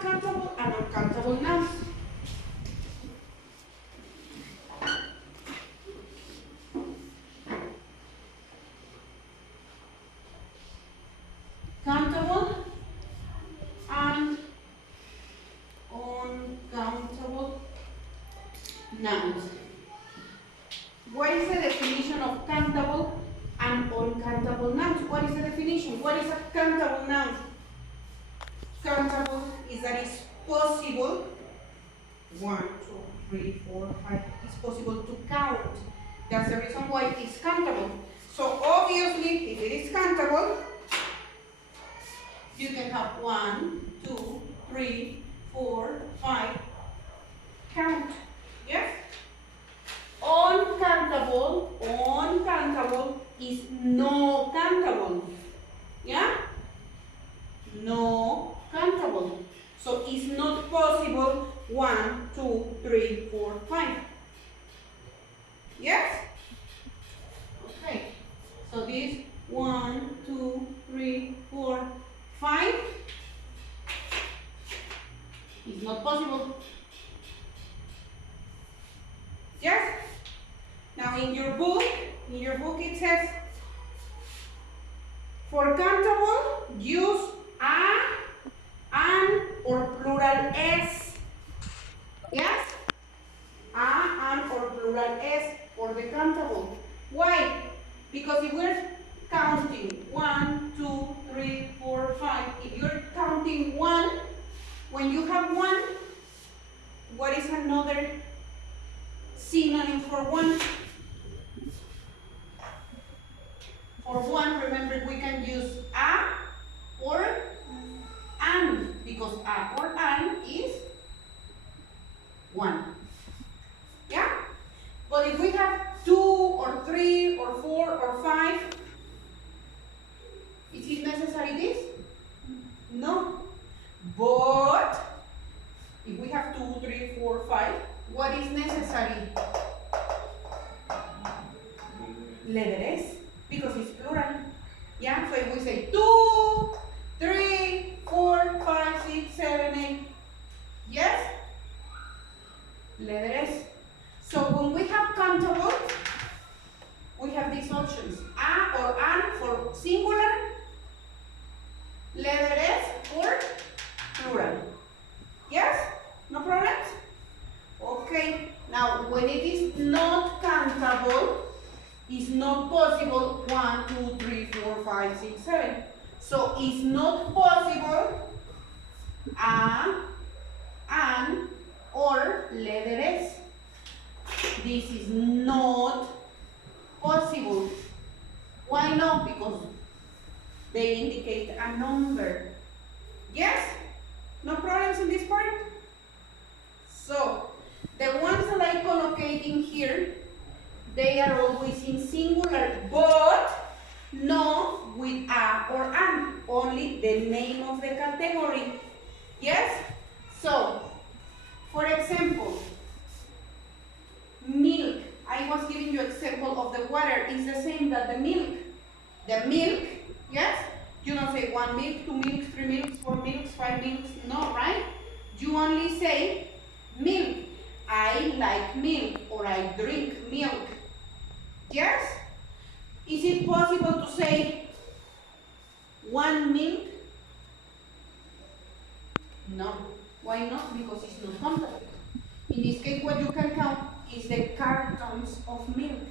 have countable and uncountable nouns. Countable and uncountable nouns. What is the definition of countable and uncountable nouns? What is the definition? What is a countable noun? Countable is that it's possible, 1, 2, 3, 4, 5, it's possible to count. That's the reason why it's countable. So obviously, if it is countable, you can have 1, 2, 3, 4, 5, count. Yes? Uncountable is no countable. Yeah? No countable. So it's not possible 1, 2, 3, 4, 5. Yes? Okay. So this 1, 2, 3, 4, 5 is not possible. Yes? Now in your book it says, for countable, use a, an, or plural s. Yes? A, an, or plural s for the countable. Why? Because if we're counting 1, 2, 3, 4, 5, if you're counting 1, when you have 1, what is another synonym for 1? For 1, remember, we can use a or an, because a or an is 1. Yeah? But if we have 2 or 3 or 4 or 5, is it necessary this? No. But if we have 2, 3, 4, 5, what is necessary? Letter S, because it's plural. Yeah, so if we say 2, 3, 4, 5, 6, 7, 8, yes? Letter S. So when we have countable, we have these options. A or an for singular, letter S for plural. Yes? No problems? Okay. Now, when it is not countable, it's not possible 1, 2, 3, 4, 5, 6, 7. So it's not possible a, an, or letter S. This is not possible. Why not? Because they indicate a number. Yes? No problems in this part? So, the ones that I collocate in here, they are always in singular, but not with a or an, only the name of the category. Yes? So, for example, milk. I was giving you example of the water. It's the same that the milk. The milk, yes? You don't say 1 milk, 2 milks, 3 milks, 4 milks, 5 milks. No, right? You only say milk. I like milk, or I drink milk. Yes? Is it possible to say 1 milk? No. Why not? Because it's not countable. In this case, what you can count is the cartons of milk.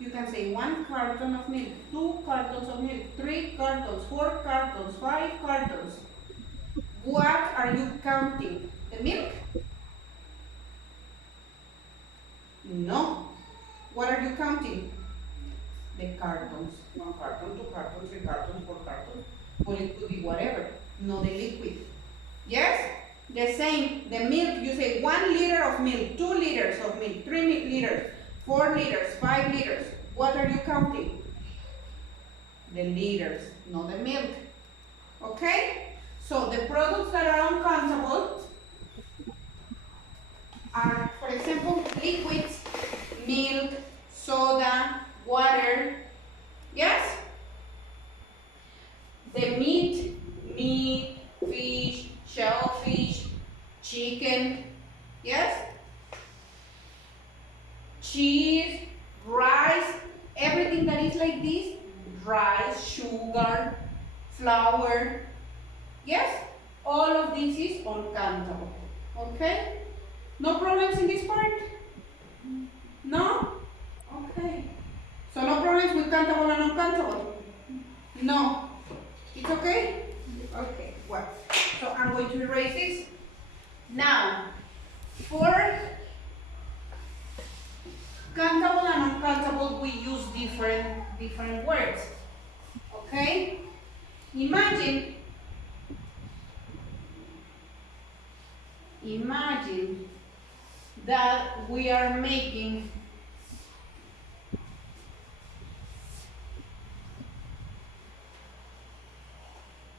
You can say 1 carton of milk, 2 cartons of milk, 3 cartons, 4 cartons, 5 cartons. What are you counting? The milk? No. What are you counting? The cartons. 1 carton, 2 cartons, 3 cartons, 4 cartons. Well, it could be whatever, not the liquid. Yes? The same, the milk, you say 1 liter of milk, 2 liters of milk, 3 liters, 4 liters, 5 liters. What are you counting? The liters, not the milk. Okay? So the products that are uncountable are, for example, liquids, milk, soda, water. Yes? The meat, fish, shellfish, chicken, yes? Cheese, rice, everything that is like this, rice, sugar, flour, yes? All of this is uncountable, okay? No problems in this part? No? Okay. So no problems with countable and uncountable? No. It's okay? Okay, well, so I'm going to erase this. Now, for countable and uncountable, we use different words. Okay? Imagine that we are making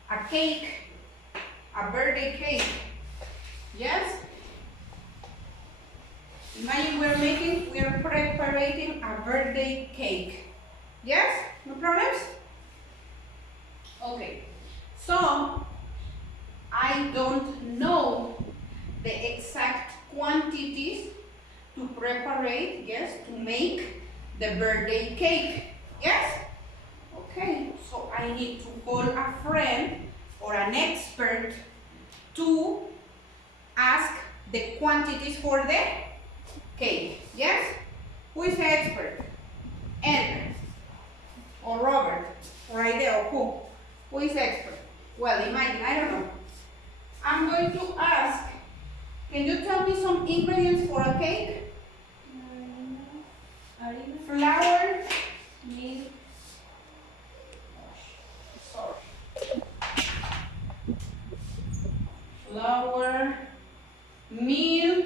a cake, a birthday cake. Yes? Imagine we are preparing a birthday cake. Yes? No problems? Okay. So, I don't know the exact quantities to prepare, yes, to make the birthday cake. Yes? Okay, so I need to call a friend or an expert to ask the quantities for the cake. Yes? Who is the expert? Edgar or Robert or Idea or who? Who is the expert? Well, imagine, I don't know. I'm going to ask, can you tell me some ingredients for a cake? Flour, milk, flour, milk,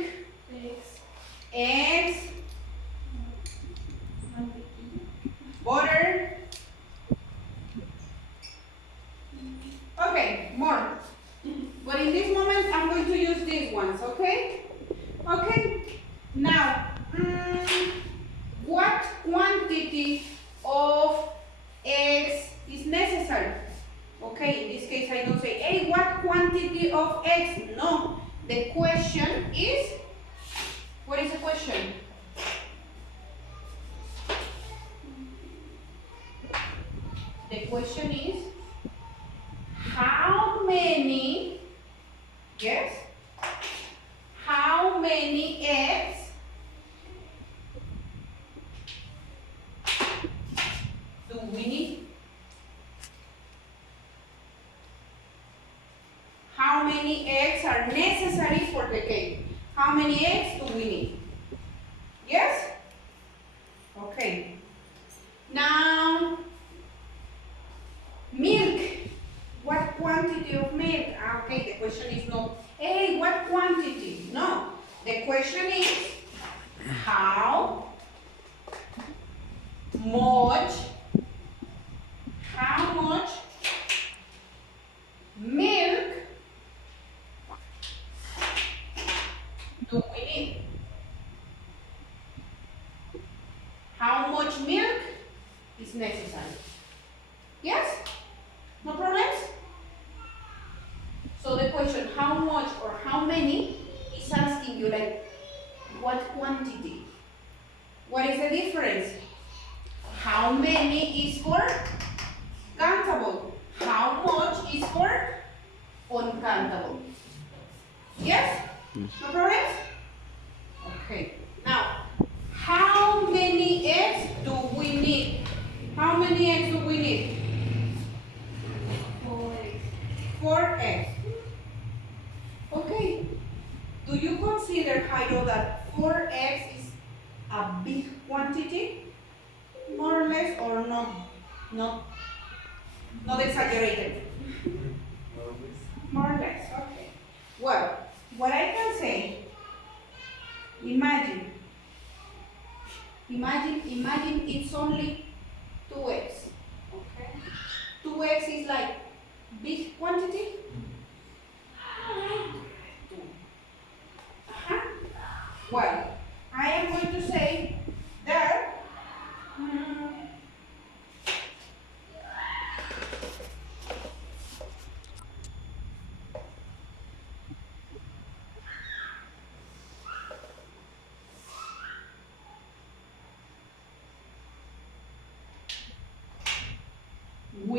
eggs, butter. Okay, more. But in this moment, I'm going to use these ones, okay? Okay, now, what quantity of eggs is necessary? Okay, in this case, I don't say, hey, what quantity of eggs? No, the question is, what is the question? The question is, how many, yes, how many eggs do we need? How many eggs are necessary for the cake? How many eggs do we need? Yes? Okay. Now, milk. What quantity of milk? Okay, the question is not, hey, what quantity? No. The question is, how much milk do we need? How much milk is necessary? Yes? No problems? So the question, how much or how many, is asking you like, what quantity? What is the difference? How many is for countable? How much is for uncountable? Yes? No problems? Okay. Now, how many eggs do we need? How many eggs do we need? 4 eggs. 4 eggs. Okay. Do you consider, Jairo, that 4 eggs is a big quantity? More or less, or not? Not exaggerated? More or less, okay. Well, what I can say, imagine it's only 2 eggs, okay? 2 eggs is like big quantity? Well, I am going to say that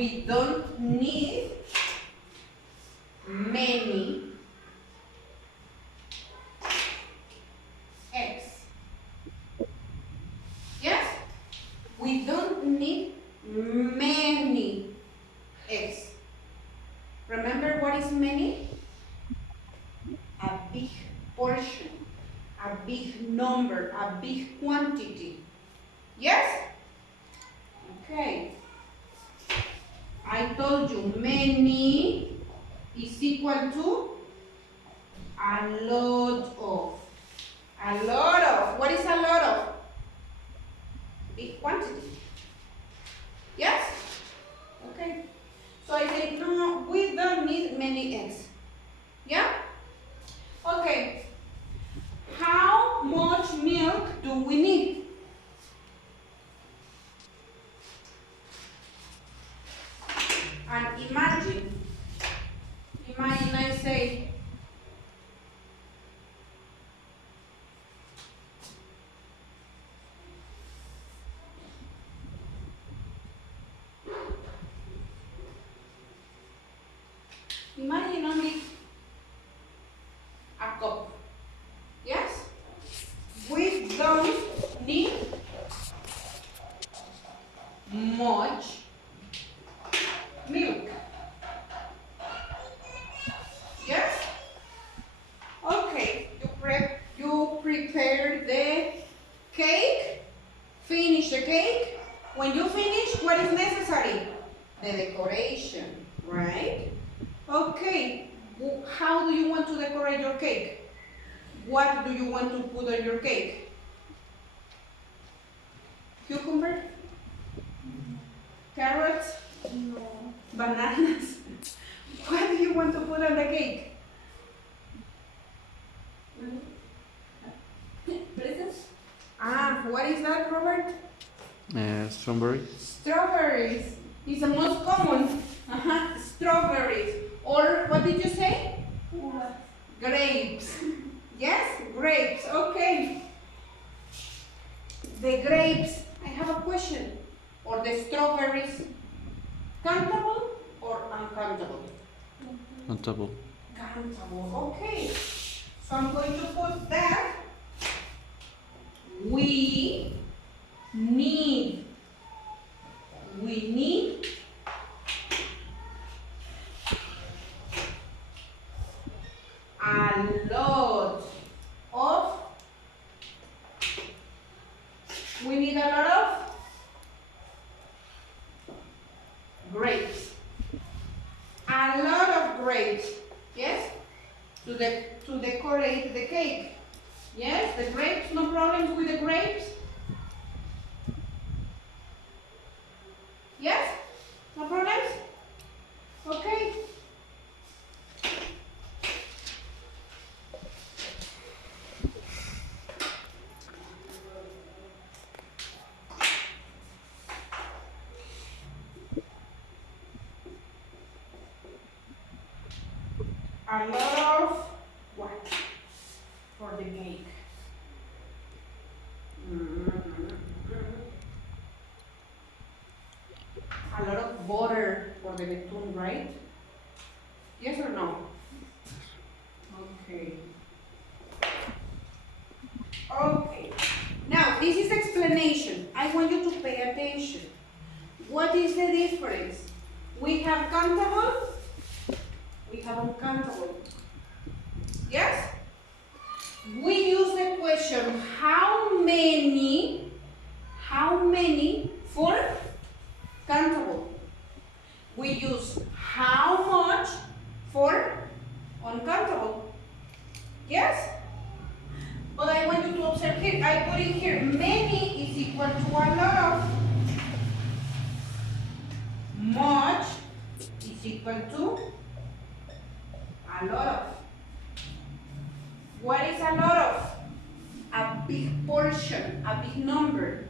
We don't need many eggs. Yes? We don't need many eggs. Remember what is many? A big portion, a big number, a big quantity. Yes? Okay. I told you many is equal to a lot of. A lot of. What is a lot of? Big quantity. Yes? Okay. So I say, no, we don't need many eggs. Yeah? Okay. How much milk do we need? And imagine I say, imagine only a cup. Yes? We don't need much milk. Yes? Okay, you prepare the cake, finish the cake. When you finish, what is necessary? The decoration, right? Okay, how do you want to decorate your cake? What do you want to put on your cake? Cucumber? Carrots? No. Bananas? What do you want to put on the cake? Presents? Ah, what is that, Robert? Strawberry. Strawberries. It's the most common. Strawberries. Or what did you say? What? Grapes. Yes, grapes. Okay. The grapes. I have a question. Or the strawberries. Countable or uncountable? Countable. Countable. Okay. So I'm going to put that. We need a lot of, grapes. A lot of grapes. Yes? To decorate the cake. Yes, the grapes, no problems with the grapes? Yes? No problems? Okay. A lot of what? For the cake. A lot of butter for the betún, right? Yes or no? Okay. Okay. Now, this is explanation. I want you to pay attention. What is the difference? We have countable, we have uncountable. Yes? We use the question how many for countable. We use how much for uncountable. Yes? But I want you to observe here. I put in here many is equal to a lot of. Much is equal to a lot of. What is a lot of? A big portion, a big number.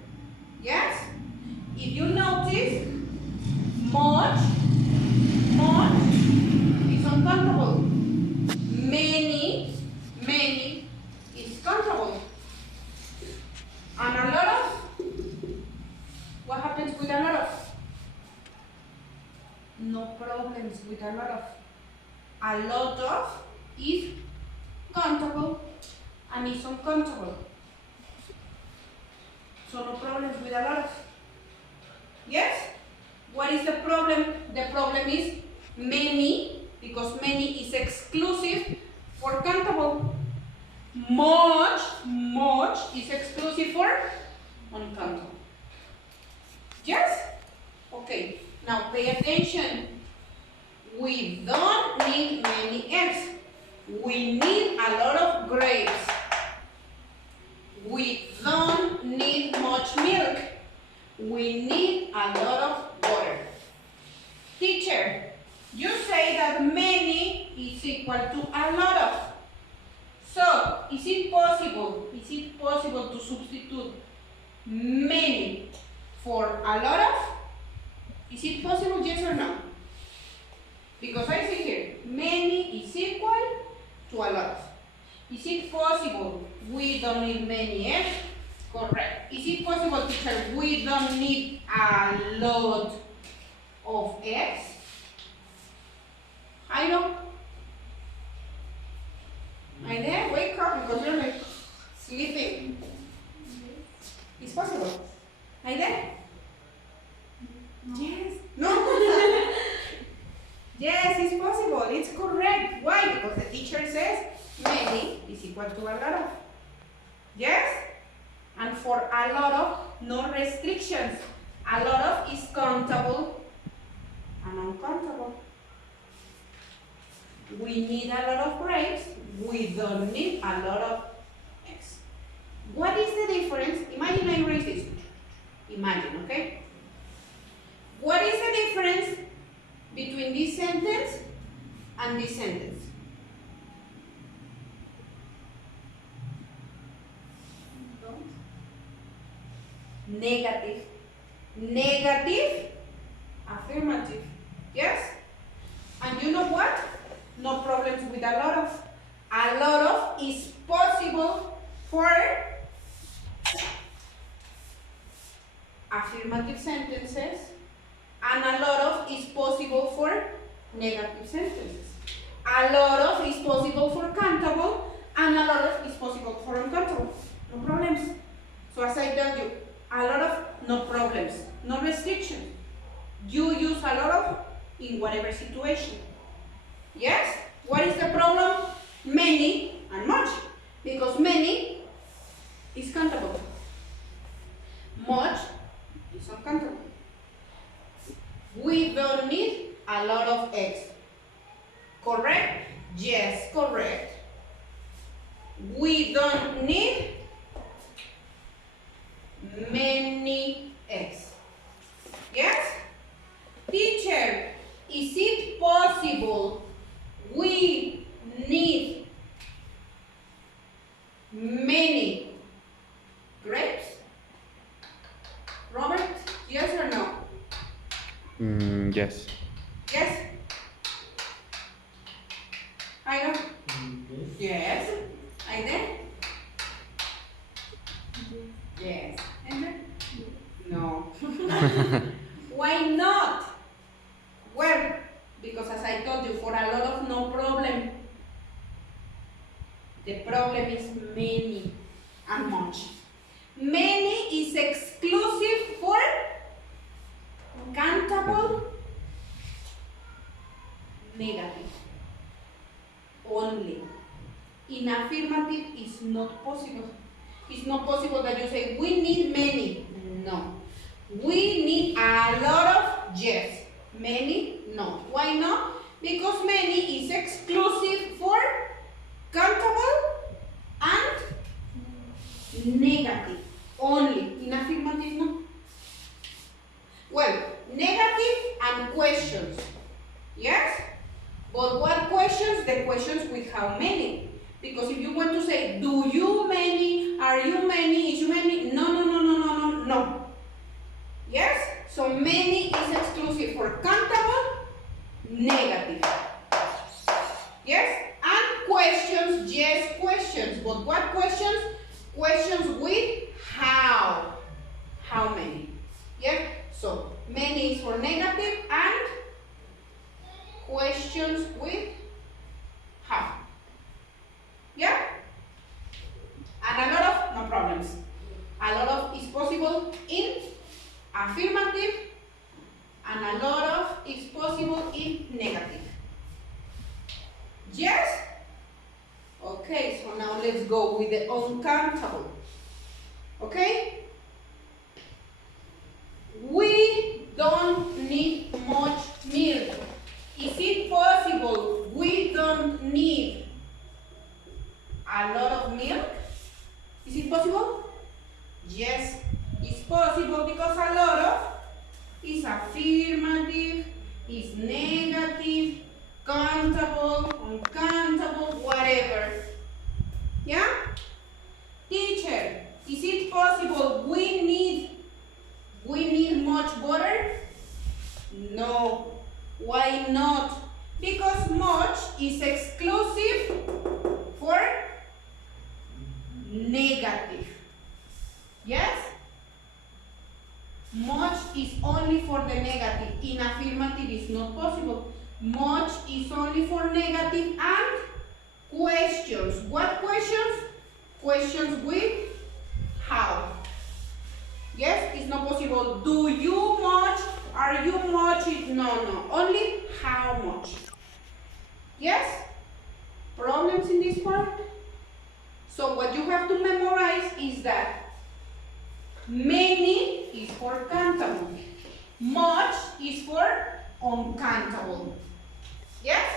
Yes? If you notice, much is uncountable. Many is countable. And a lot of, what happens with a lot of? countable and is uncountable. So no problems with a lot of. Yes? What is the problem? The problem is many, because many is exclusive for countable. Much is exclusive for uncountable. Yes? Okay, now pay attention. We don't need many eggs. We need a lot of grapes. We don't need much milk. We need a lot of water. Teacher, you say that many is equal to a lot of. So, is it possible to substitute many for a lot of? Is it possible, yes or no? Because I see here, many is equal to a lot. Is it possible we don't need many eggs? Correct. Is it possible, teacher, we don't need a lot of eggs? I know. I didn't wake up because you're like sleeping. It's possible. I did? Yes. No. Yes, it's possible. It's correct. Why? Because the teacher says many is equal to a lot of. Yes? And for a lot of, no restrictions. A lot of is countable and uncountable. We need a lot of grapes. We don't need a lot of eggs. What is the difference? Imagine I erase this. Imagine, okay? What is the difference between this sentence and this sentence? Negative. Negative, affirmative. Yes? And you know what? No problems with a lot of. A lot of is possible for affirmative sentences, and a lot of is possible for negative sentences. A lot of is possible for countable, and a lot of is possible for uncountable. No problems. So as I told you, a lot of, no problems, no restriction. You use a lot of in whatever situation. Yes? What is the problem? Many and much. Because many is countable. Much is uncountable. We don't need a lot of eggs. Correct? Yes, correct. We don't need many eggs. Yes? Teacher, is it possible we need many grapes? Robert, yes or no? Yes. Yes? I know. Yes. I did? Yes. And then? No. Why not? Well, because as I told you, for a lot of no problem. The problem is many and much. Many is exclusive for countable, negative, only. In affirmative, it's not possible. It's not possible that you say, we need many. No. We need a lot of, yes. Many, no. Why not? Because many is exclusive for countable and negative. Only. In affirmative, no. Well, negative and questions. Yes? But what questions? The questions with how many. Because if you want to say, do you many, are you many, is you many? No, no, no, no, no, no, no. Yes? So many is exclusive for countable, negative. Yes? And questions, yes, questions. But what questions? Questions with how. How many? Yeah? So many is for negative and questions with how. Yeah? Okay, so now let's go with the uncountable. Okay? We don't need much milk. Is it possible we don't need a lot of milk? Is it possible? Yes, it's possible because a lot of is affirmative, is negative, countable, uncountable, whatever. Yeah? Teacher, is it possible we need much butter? No. Why not? Because much is exclusive for negative. Yes? Much is only for the negative. In affirmative is not possible. Much is only for negative and questions. What questions? Questions with how. Yes, it's not possible. Do you much? Are you much? No. Only how much. Yes? Problems in this part? So what you have to memorize is that many is for countable. Much is for uncountable. Yes?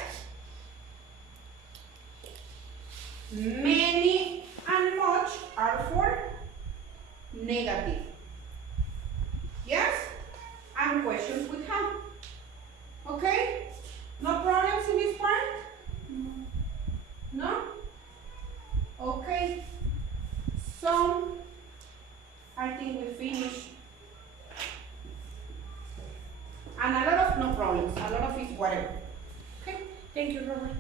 Many and much are for negative. Yes? And questions with how. Okay? No problems in this part? No? Okay. So, I think we finished. And a lot of no problems. A lot of is whatever. Okay? Thank you, Robert.